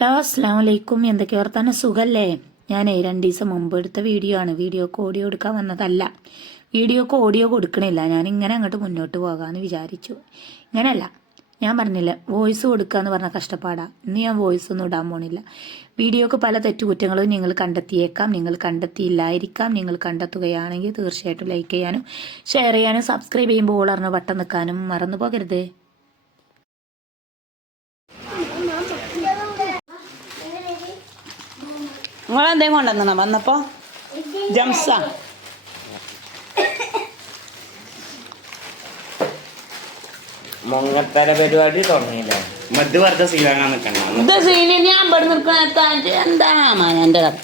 Hello അസ്സാം വലൈക്കും എന്തൊക്കെ വർത്താനം? സുഖല്ലേ? ഞാനേ രണ്ട് ദിവസം മുമ്പ് എടുത്ത വീഡിയോ ആണ്. വീഡിയോക്ക് ഓഡിയോ എടുക്കാൻ വന്നതല്ല. വീഡിയോക്ക് ഓഡിയോ കൊടുക്കണില്ല. ഞാൻ ഇങ്ങനെ അങ്ങോട്ട് മുന്നോട്ട് പോകാമെന്ന് വിചാരിച്ചു. ഇങ്ങനെയല്ല. ഞാൻ പറഞ്ഞില്ല വോയിസ് കൊടുക്കുക എന്ന് പറഞ്ഞ കഷ്ടപ്പാടാ. ഇന്ന് ഞാൻ വോയിസ് ഒന്നും ഇടാൻ പോണില്ല. വീഡിയോക്ക് പല തെറ്റുകുറ്റങ്ങളും നിങ്ങൾ കണ്ടെത്തിയേക്കാം. നിങ്ങൾ കണ്ടെത്തിയില്ലായിരിക്കാം. നിങ്ങൾ കണ്ടെത്തുകയാണെങ്കിൽ തീർച്ചയായിട്ടും ലൈക്ക് ചെയ്യാനും ഷെയർ ചെയ്യാനും സബ്സ്ക്രൈബ് ചെയ്യുമ്പോൾ ഓളറിന് വട്ടം നിൽക്കാനും മറന്നു പോകരുതേ. നിങ്ങളെന്തേ കൊണ്ടുവന്നോ വന്നപ്പോ? ജംസാ. മൊങ്ങത്തര പരിപാടി തുടങ്ങിയില്ലേ? വെറുതെ സീലാകാൻ നിൽക്കണം ഇത് സീനി ഞാൻ ഇവിടെ നിൽക്കുന്ന എന്താണ് എന്റെ കഥ?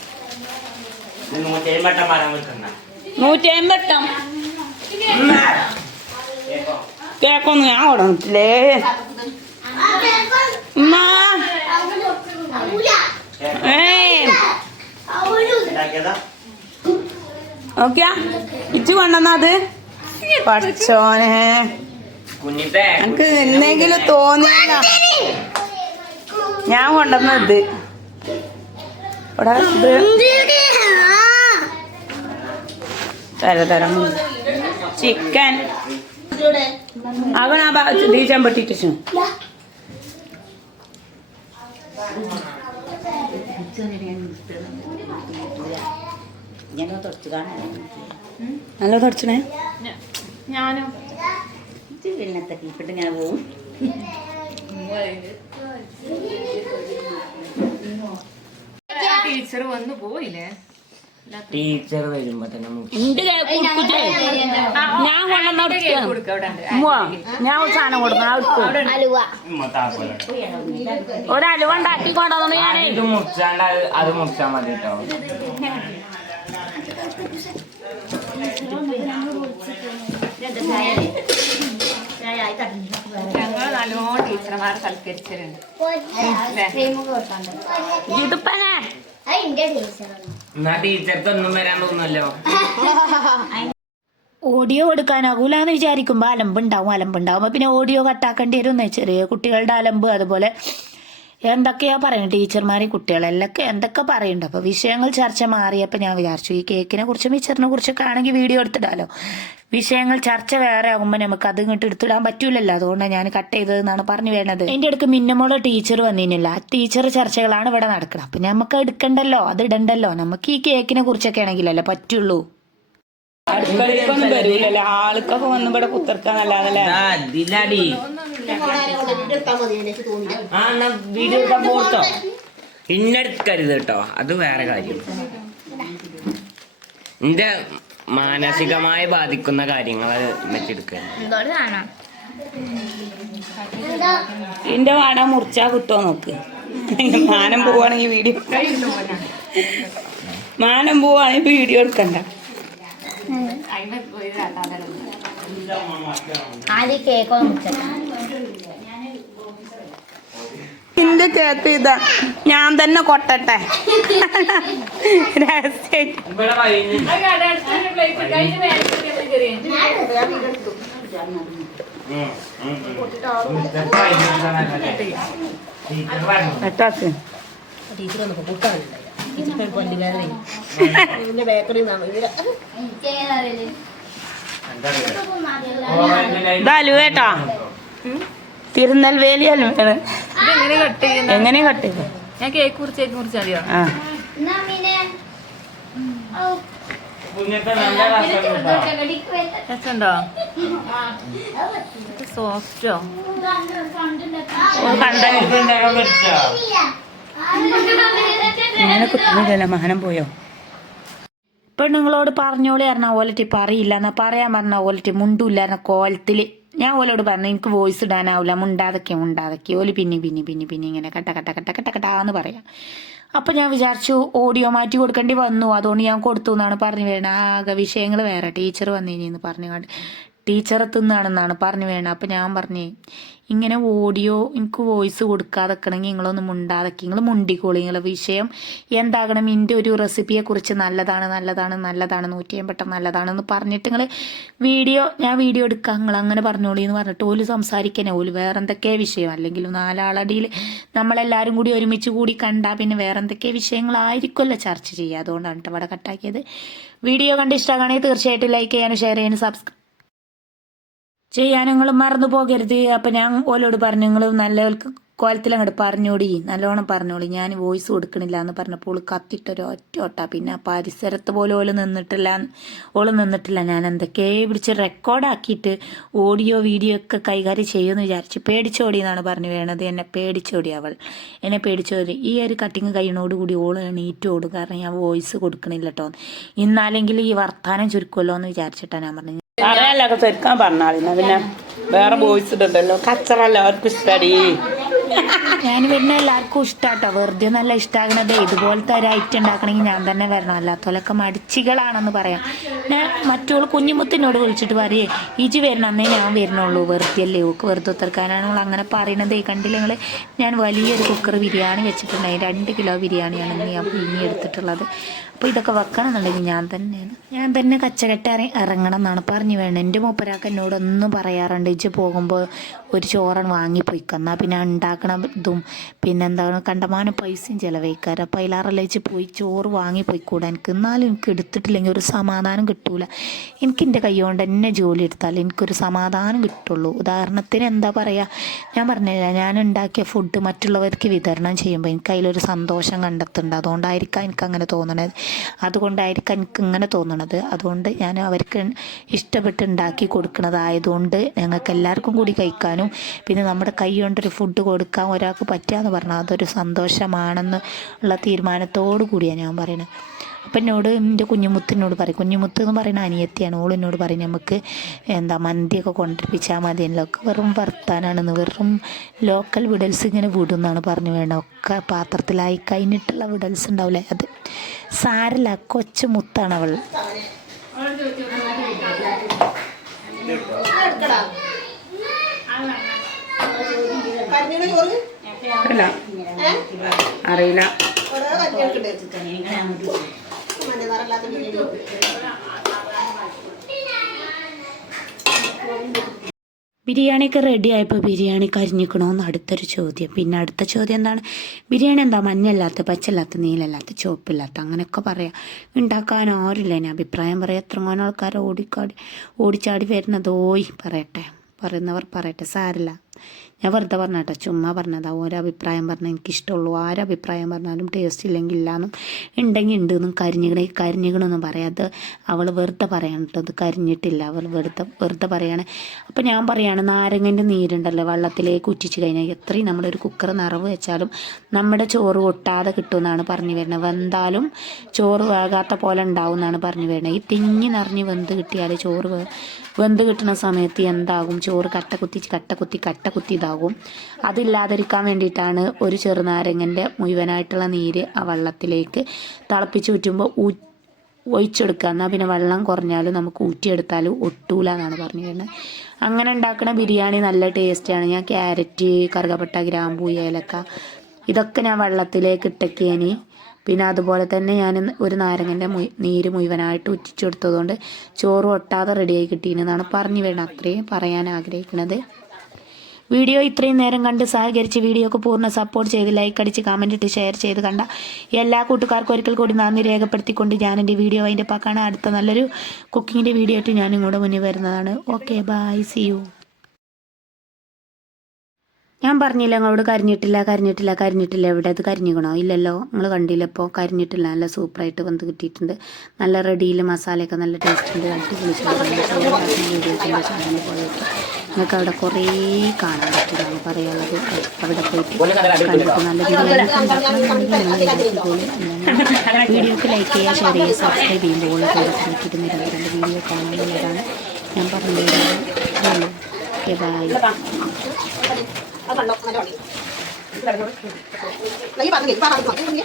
നൂറ്റി അമ്പട്ടം മരം വെക്കുന്ന നൂറ്റി അമ്പട്ടം കേക്കൊന്നും ഞാൻ നിൽക്കില്ലേ ഉമ്മ! നോക്കിയാ? ഇച്ചു കൊണ്ടുവന്നത് പഠിച്ചോനെ കുഞ്ഞിപ്പേ എനിക്ക് എന്തെങ്കിലും തോന്നിയില്ല ഞാൻ കൊണ്ടുവന്നത് ഇവിടെ തരതരം ചിക്കൻ. അവൻ ബീജം പൊട്ടിട്ടു നല്ല തുടച്ചണേ ഞാനും ടീച്ചർ വന്നു പോയില്ലേ ടീച്ചർ വരുമ്പോ തന്നെ ഞാൻ ഞാൻ ഒരു സാധനം കൊടുക്കണം അവർക്ക് ഉമ്മ താക്കോല. ഒരു അലുവ ഉണ്ടാക്കി കൊണ്ടുവന്നു ആ, ഞാനേ ഇത് മുറിച്ചാണ്ട് അത് അത് മുറിച്ചാ മതി കേട്ടോ ഞങ്ങൾ നല്ലോണം ടീച്ചർമാരെ സൽക്കരിച്ചിട്ടുണ്ട് ഇതിപ്പനെ എന്നാ ടീച്ചർക്ക് ഒന്നും വരാൻ തോന്നുമല്ലോ ഓഡിയോ കൊടുക്കാനാകൂലെന്ന് വിചാരിക്കുമ്പോൾ അലമ്പുണ്ടാവും അലമ്പുണ്ടാവുമ്പോൾ പിന്നെ ഓഡിയോ കട്ടാക്കേണ്ടി വരും ചെറിയ കുട്ടികളുടെ അലമ്പ് അതുപോലെ എന്തൊക്കെയാ പറയുന്നത്? ടീച്ചർമാരെയും കുട്ടികളെല്ലൊക്കെ എന്തൊക്കെ പറയുന്നുണ്ട്? അപ്പോൾ വിഷയങ്ങൾ ചർച്ച മാറിയപ്പോൾ ഞാൻ വിചാരിച്ചു ഈ കേക്കിനെ കുറിച്ചും മിച്ചറിനെ കുറിച്ചൊക്കെ ആണെങ്കിൽ വീഡിയോ എടുത്തിടാലോ. വിഷയങ്ങൾ ചർച്ച വേറെ ആകുമ്പോൾ നമുക്ക് അത് ഇങ്ങോട്ട് എടുത്തിടാൻ പറ്റൂലല്ലോ. അതുകൊണ്ടാണ് ഞാൻ കട്ട് ചെയ്തതെന്നാണ് പറഞ്ഞു വേണത് എന്റെ അടുക്ക് മിന്നമോളോ ടീച്ചർ വന്നിനില്ല ആ ടീച്ചർ ചർച്ചകളാണ് ഇവിടെ നടക്കുന്നത് അപ്പം നമുക്ക് എടുക്കണ്ടല്ലോ? അത് ഇടണ്ടല്ലോ? നമുക്ക് ഈ കേക്കിനെ കുറിച്ചൊക്കെ ആണെങ്കിലല്ലേ പറ്റുള്ളൂ. വരൂലല്ലോ. ആൾക്കൊക്കെ വന്ന് ഇവിടെ കുത്തിർക്കാന്നല്ലാതല്ലേ? ആ, എന്നാ വീഡിയോ എടുക്കാൻ പോട്ടോ പിന്നെടുക്കരുത് കേട്ടോ. അത് വേറെ കാര്യം. എന്റെ മാനസികമായി ബാധിക്കുന്ന കാര്യങ്ങൾ എന്റെ വാട മുറിച്ചാ കിട്ടോ നോക്ക് മാനം പോവാണെങ്കിൽ വീഡിയോ മാനം പോവാണെങ്കിൽ വീഡിയോ എടുക്കണ്ട. ആദ്യം കേക്കോ മുറിച്ചത്. നിന്റെ ചേർത്ത് ഇതാ ഞാൻ തന്നെ കൊട്ടട്ടെ ഉം. ടീച്ചർ ഇതിന്റെ ബേക്കറി? ഇത് അലുവേട്ടാ തിരുനെൽവേലി കട്ട് ചെയ്യുന്ന? എങ്ങനെ കട്ട് ഞാൻ കേക്ക് മുറിച്ചാൽ മതിയോ ആ. രസമുണ്ടോ സോഫ്റ്റോ കുത്തുന്നില്ലല്ലോ മാനം പോയോ? പെണ്ണുങ്ങളോട് പറഞ്ഞോളി പറഞ്ഞ ഓലറ്റി പറയില്ല എന്നാ പറയാൻ പറഞ്ഞ ഓലറ്റി മുണ്ടൂല്ല എന്ന കോലത്തിൽ. ഞാൻ ഓലോട് പറഞ്ഞു എനിക്ക് വോയിസ് ഇടാനാവില്ല മുണ്ടാതൊക്കെ മുണ്ടാതൊക്കെ. ഓൽ പിന്നെ പിന്നെ പിന്നെ പിന്നെ ഇങ്ങനെ കട്ട കട്ട കട്ട കട്ട കട്ടാന്ന് പറയാം. അപ്പൊ ഞാൻ വിചാരിച്ചു ഓഡിയോ മാറ്റി കൊടുക്കേണ്ടി വന്നു. അതുകൊണ്ട് ഞാൻ കൊടുത്തു എന്നാണ് പറഞ്ഞു വരുന്നത്. ആകെ വിഷയങ്ങൾ വേറെ. ടീച്ചർ വന്നിനി എന്ന് പറഞ്ഞു. കണ്ട് ടീച്ചറെ തിന്നാണെന്നാണ് പറഞ്ഞു വേണം അപ്പം ഞാൻ പറഞ്ഞേ ഇങ്ങനെ ഓഡിയോ എനിക്ക് വോയിസ് കൊടുക്കാതെക്കണമെങ്കിൽ നിങ്ങളൊന്ന് മുണ്ടാതൊക്കെ നിങ്ങൾ മുണ്ടിക്കോളി. നിങ്ങളെ വിഷയം എന്താകണം എന്റെ ഒരു റെസിപ്പിയെക്കുറിച്ച് നല്ലതാണ് നല്ലതാണ് നല്ലതാണ് നൂറ്റി അമ്പട്ടം നല്ലതാണെന്ന് പറഞ്ഞിട്ട് നിങ്ങൾ വീഡിയോ ഞാൻ വീഡിയോ എടുക്കാം നിങ്ങൾ അങ്ങനെ പറഞ്ഞോളി എന്ന് പറഞ്ഞിട്ട് ഓൽ സംസാരിക്കാനേ ഓൽ വേറെ എന്തൊക്കെ വിഷയം അല്ലെങ്കിൽ നാലാളടിയിൽ നമ്മളെല്ലാവരും കൂടി ഒരുമിച്ച് കൂടി കണ്ടാൽ പിന്നെ വേറെ എന്തൊക്കെ വിഷയങ്ങളായിരിക്കുമല്ലോ ചർച്ച ചെയ്യുക. അതുകൊണ്ടാണ് കേട്ടോ ഇവിടെ കട്ടാക്കിയത് വീഡിയോ കണ്ട് ഇഷ്ടമാണെങ്കിൽ തീർച്ചയായിട്ടും ലൈക്ക് ചെയ്യാനും ഷെയർ ചെയ്യാനും സബ്സ്ക്രൈബ് ചെയ്യാൻ നിങ്ങൾ മറന്നു പോകരുത്. അപ്പം ഞാൻ ഓലോട് പറഞ്ഞു നിങ്ങൾ നല്ല കോലത്തിൽ അങ്ങോട്ട് പറഞ്ഞോടി. നല്ലോണം പറഞ്ഞോളി. ഞാൻ വോയിസ് കൊടുക്കണില്ല എന്ന് പറഞ്ഞപ്പോൾ കത്തിട്ടൊരു ഒറ്റ ഒട്ട പിന്നെ ആ പരിസരത്ത് പോലും ഓൽ നിന്നിട്ടില്ല. ഓൾ നിന്നിട്ടില്ല. ഞാൻ എന്തൊക്കെ പിടിച്ച് റെക്കോർഡാക്കിയിട്ട് ഓഡിയോ വീഡിയോ ഒക്കെ കൈകാര്യം ചെയ്യുമെന്ന് വിചാരിച്ചു പേടിച്ചോടി എന്നാണ് പറഞ്ഞു വേണത്. എന്നെ പേടിച്ചോടി അവൾ. എന്നെ പേടിച്ചോടി. ഈ ഒരു കട്ടിങ് കഴിയണോടുകൂടി ഓൾ എണീറ്റ് കാരണം ഞാൻ വോയിസ് കൊടുക്കണില്ല കേട്ടോ ഇന്നാലെങ്കിൽ ഈ വർത്താനം ചുരുക്കുമല്ലോ എന്ന് വിചാരിച്ചിട്ടാണ് ഞാൻ പറഞ്ഞത് അറിയാലൊക്കെ ചെറുക്കാൻ പറഞ്ഞാൽ പിന്നെ വേറെ ബോയ്സ് ഇടുണ്ടല്ലോ കച്ചറ എല്ലാവർക്കും ഇഷ്ടടി. ഞാൻ വരുന്ന എല്ലാവർക്കും ഇഷ്ടാട്ടോ. വെറുതെ നല്ല ഇഷ്ടാകണത്. ഇതുപോലത്തെ ഒരു ഐറ്റം ഉണ്ടാക്കണമെങ്കിൽ ഞാൻ തന്നെ വരണം. അല്ലാത്തോലൊക്കെ മടിച്ചികളാണെന്ന് പറയാം. ഞാൻ മറ്റുള്ള കുഞ്ഞുമുത്തിനോട് വിളിച്ചിട്ട് പറയേ ഇജി വരണമെന്നേ ഞാൻ വരണുള്ളൂ വെറുതെയല്ലേ ഓക്ക് വെറുതെ ഉത്തർക്കാനാണ് നമ്മൾ അങ്ങനെ പറയണതേ. കണ്ടില്ല നിങ്ങൾ ഞാൻ വലിയൊരു കുക്കർ ബിരിയാണി വെച്ചിട്ടുണ്ടായി രണ്ട് കിലോ ബിരിയാണിയാണ് ഞാൻ പിന്നെ എടുത്തിട്ടുള്ളത്. അപ്പോൾ ഇതൊക്കെ വെക്കണം എന്നുണ്ടെങ്കിൽ ഞാൻ തന്നെയാണ്. ഞാൻ തന്നെ കച്ചകെട്ട ഇറ- ഇറങ്ങണം എന്നാണ് പറഞ്ഞു വേണം എന്റെ മൂപ്പരാക്ക് എന്നോട് ഒന്നും പറയാറുണ്ട്. ഇജ് പോകുമ്പോൾ ഒരു ചോറൻ വാങ്ങിപ്പോയിക്കന്നാൽ പിന്നെ ഉണ്ടാക്കണ ഇതും പിന്നെ എന്താണ് കണ്ടമാനം പൈസയും ചിലവഴിക്കാറ്. അപ്പോൾ അതിലാറല്ലേ ഇച്ച് പോയി ചോറ് വാങ്ങിപ്പോയിക്കൂടാ എനിക്ക് എന്നാലും എനിക്ക് എടുത്തിട്ടില്ലെങ്കിൽ ഒരു സമാധാനം കിട്ടൂല. എനിക്ക് എന്റെ കൈ കൊണ്ട് തന്നെ ജോലി എടുത്താൽ എനിക്കൊരു സമാധാനം കിട്ടുള്ളൂ. ഉദാഹരണത്തിന് എന്താ പറയുക ഞാൻ പറഞ്ഞില്ല ഞാൻ ഉണ്ടാക്കിയ ഫുഡ് മറ്റുള്ളവർക്ക് വിതരണം ചെയ്യുമ്പോൾ എനിക്ക് അതിലൊരു സന്തോഷം കണ്ടെത്തുന്നുണ്ട്. അതുകൊണ്ടായിരിക്കാം എനിക്ക് അങ്ങനെ തോന്നണത്. അതുകൊണ്ടായിരിക്കാം എനിക്ക് ഇങ്ങനെ തോന്നണത്. അതുകൊണ്ട് ഞാൻ അവർക്ക് ഇഷ്ടപ്പെട്ട് ഉണ്ടാക്കി കൊടുക്കുന്നതായതുകൊണ്ട് ഞങ്ങൾക്ക് എല്ലാവർക്കും കൂടി കഴിക്കാനും പിന്നെ നമ്മുടെ കൈ കൊണ്ടൊരു ഫുഡ് കൊടുക്കാൻ ഒരാൾക്ക് പറ്റുക എന്ന് പറഞ്ഞാൽ അതൊരു സന്തോഷമാണെന്ന് ഉള്ള തീരുമാനത്തോടു കൂടിയാണ് ഞാൻ പറയുന്നത് അപ്പം എന്നോട് എന്റെ കുഞ്ഞുമുത്തിനോട് പറയും. കുഞ്ഞുമുത്ത് എന്ന് പറയുന്ന അനിയത്തിയാണ്. ഓൾ എന്നോട് പറയും നമുക്ക് എന്താ മന്തിയൊക്കെ കൊണ്ടിരിപ്പിച്ചാൽ മതി. എന്നൊക്കെ വെറും വർത്താനാണെന്ന്. വെറും ലോക്കൽ വിഡൽസ് ഇങ്ങനെ വിടും എന്നാണ് പറഞ്ഞു വേണം ഒക്കെ പാത്രത്തിലായി കഴിഞ്ഞിട്ടുള്ള വിഡൽസ് ഉണ്ടാവില്ലേ? അത് സാരല്ല കൊച്ചു മുത്താണ് അവൾ. ബിരിയാണിയൊക്കെ റെഡി ആയപ്പോൾ ബിരിയാണി കരിഞ്ഞിക്കണമെന്ന് അടുത്തൊരു ചോദ്യം. പിന്നെ അടുത്ത ചോദ്യം എന്താണ്? ബിരിയാണി എന്താ മഞ്ഞല്ലാത്ത പച്ചല്ലാത്ത നീലല്ലാത്ത ചുവപ്പില്ലാത്ത? അങ്ങനെയൊക്കെ പറയാം. ഉണ്ടാക്കാൻ ആരില്ല ഇനി. അഭിപ്രായം പറയാം എത്രങ്ങാനും ആൾക്കാരെ ഓടിക്കാടി ഓടിച്ചാടി വരുന്നതോയ് പറയട്ടെ. പറയുന്നവർ പറയട്ടെ. സാരില്ല. ഞാൻ വെറുതെ പറഞ്ഞാട്ടെ ചുമ്മാ പറഞ്ഞതാ. ഓരോ അഭിപ്രായം പറഞ്ഞാൽ എനിക്കിഷ്ടമുള്ളൂ. ആരോ അഭിപ്രായം പറഞ്ഞാലും ടേസ്റ്റ് ഇല്ലെങ്കിൽ ഇല്ലാന്നും ഉണ്ടെങ്കിൽ ഉണ്ട് എന്നും കരിഞ്ഞിക്കണേ കരിഞ്ഞിക്കണമെന്നും പറയാത് അവൾ വെറുതെ പറയണം കേട്ടോ ഇത് കരിഞ്ഞിട്ടില്ല. അവൾ വെറുതെ വെറുതെ പറയണേ. അപ്പം ഞാൻ പറയാണ് നാരങ്ങന്റെ നീരുണ്ടല്ലോ വെള്ളത്തിലേക്ക് ഉറ്റിച്ച് കഴിഞ്ഞാൽ എത്രയും നമ്മളൊരു കുക്കർ നിറവ് വെച്ചാലും നമ്മുടെ ചോറ് ഒട്ടാതെ കിട്ടുമെന്നാണ് പറഞ്ഞു വരുന്നത്. വെന്താലും ചോറ് വേകാത്ത പോലെ ഉണ്ടാവും എന്നാണ് പറഞ്ഞു വരുന്നത്. ഈ തിങ്ങി നിറഞ്ഞ് വെന്ത് കിട്ടിയാൽ ചോറ് വെന്ത് കിട്ടുന്ന സമയത്ത് എന്താകും? ചോറ് കട്ട കുത്തി കട്ട കുത്തി കട്ട കുത്തി ഇതാകും അതില്ലാതിരിക്കാൻ വേണ്ടിയിട്ടാണ് ഒരു ചെറുനാരങ്ങന്റെ മുഴുവനായിട്ടുള്ള നീര് ആ വെള്ളത്തിലേക്ക് തിളപ്പിച്ച് ഊറ്റുമ്പോൾ ഊ ഒഴിച്ചെടുക്കുക. എന്നാൽ പിന്നെ വെള്ളം കുറഞ്ഞാലും നമുക്ക് ഊറ്റിയെടുത്താലും ഒട്ടൂല എന്നാണ് പറഞ്ഞു വരുന്നത്. അങ്ങനെ ഉണ്ടാക്കുന്ന ബിരിയാണി നല്ല ടേസ്റ്റാണ് ഞാൻ ക്യാരറ്റ് കറുകപ്പട്ട ഗ്രാമ്പൂ ഏലക്ക ഇതൊക്കെ ഞാൻ വെള്ളത്തിലേക്ക് ഇട്ടക്കേനി പിന്നെ അതുപോലെ തന്നെ ഞാൻ ഒരു നാരങ്ങന്റെ മുയ് നീര് മുഴുവനായിട്ട് ഉറ്റിച്ചെടുത്തതുകൊണ്ട് ചോറ് ഒട്ടാതെ റെഡിയായി കിട്ടിയെന്നാണ് പറഞ്ഞു വേണം അത്രയും പറയാൻ ആഗ്രഹിക്കുന്നത്. വീഡിയോ ഇത്രയും നേരം കണ്ട് സഹകരിച്ച് വീഡിയോക്ക് പൂർണ സപ്പോർട്ട് ചെയ്ത് ലൈക്ക് അടിച്ച് കമന്റ് ഇട്ട് ഷെയർ ചെയ്ത് കണ്ട എല്ലാ കൂട്ടുകാർക്കും ഒരിക്കൽ കൂടി നന്ദി രേഖപ്പെടുത്തിക്കൊണ്ട് ഞാൻ എന്റെ വീഡിയോ അതിന്റെ പക്കാണ് അടുത്ത നല്ലൊരു കുക്കിങ്ങിന്റെ വീഡിയോ ആയിട്ട് ഞാൻ ഇങ്ങോട്ട് മുന്നിൽ വരുന്നതാണ്. ഓക്കെ ബൈ സി യു ഞാൻ പറഞ്ഞില്ല നിങ്ങളോട് കരിഞ്ഞിട്ടില്ല കരിഞ്ഞിട്ടില്ല കരിഞ്ഞിട്ടില്ല. എവിടെ അത് കരിഞ്ഞിക്കണോ? ഇല്ലല്ലോ. നിങ്ങൾ കണ്ടില്ല ഇപ്പോൾ കരിഞ്ഞിട്ടില്ല. നല്ല സൂപ്പറായിട്ട് വന്ന് കിട്ടിയിട്ടുണ്ട്. നല്ല റെഡിയിൽ മസാലയൊക്കെ നല്ല ടേസ്റ്റ് ഉണ്ട്. അടിപൊളി ചാനലിൽ പോയിട്ട് നിങ്ങൾക്ക് അവിടെ കുറേ കാണാൻ പറ്റുന്നതാണ് പറയാനുള്ളത്. അവിടെ പോയിട്ട് കണ്ടിട്ട് നല്ല വീഡിയോക്ക് ലൈക്ക് ചെയ്യുക ഷെയർ ചെയ്യുക സബ്സ്ക്രൈബ് ചെയ്യുമ്പോൾ കൂടെ നോക്കിയിട്ട് നിരന്തരം വീഡിയോ കാണാനുള്ളതാണ് ഞാൻ പറഞ്ഞു ഓക്കെ അത് കണ്ടോ അങ്ങനെ പറഞ്ഞു ഈ പറഞ്ഞു ഇപ്പം പറഞ്ഞു മതി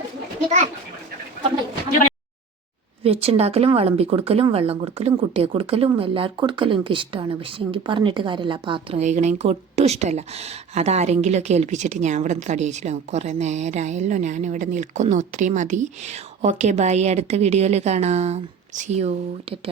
വെച്ചുണ്ടാക്കലും വിളമ്പി കൊടുക്കലും വെള്ളം കൊടുക്കലും കുട്ടിയെ കൊടുക്കലും എല്ലാവർക്കും കൊടുക്കലും എനിക്ക് ഇഷ്ടമാണ് പക്ഷേ എനിക്ക് പറഞ്ഞിട്ട് കാര്യമില്ല. പാത്രം കഴിക്കണം എനിക്ക് ഒട്ടും ഇഷ്ടമല്ല. അതാരെങ്കിലുമൊക്കെ ഏൽപ്പിച്ചിട്ട് ഞാൻ ഇവിടെ തടി വെച്ചില്ല. കുറേ നേരമായല്ലോ ഞാൻ ഇവിടെ നിൽക്കുന്നു. ഒത്തിരി മതി. Okay bye. അടുത്ത വീഡിയോയിൽ കാണാം. സിയോ ടാറ്റ